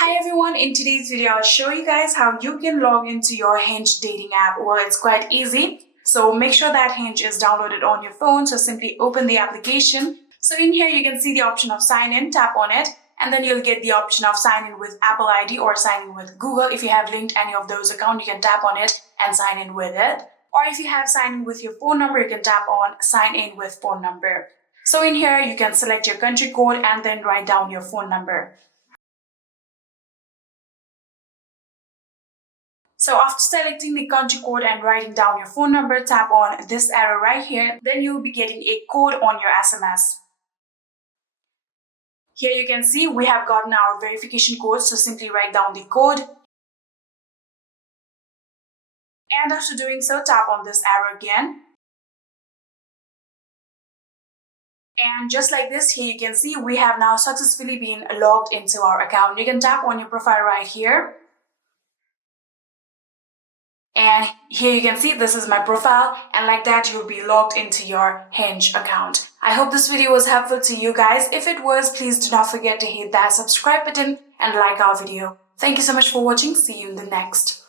Hi everyone, in today's video I'll show you guys how you can log into your Hinge dating app. Well, it's quite easy. So make sure that Hinge is downloaded on your phone. So simply open the application. So in here you can see the option of sign in, tap on it, and then you'll get the option of sign in with Apple ID or sign in with Google. If you have linked any of those accounts, you can tap on it and sign in with it. Or if you have signed in with your phone number, you can tap on sign in with phone number. So in here you can select your country code and then write down your phone number. So after selecting the country code and writing down your phone number, tap on this arrow right here. Then you'll be getting a code on your SMS. Here you can see we have gotten our verification code, so simply write down the code. And after doing so, tap on this arrow again. And just like this, here you can see we have now successfully been logged into our account. You can tap on your profile right here. And here you can see this is my profile, and like that you'll be logged into your Hinge account. I hope this video was helpful to you guys. If it was, please do not forget to hit that subscribe button and like our video. Thank you so much for watching. See you in the next.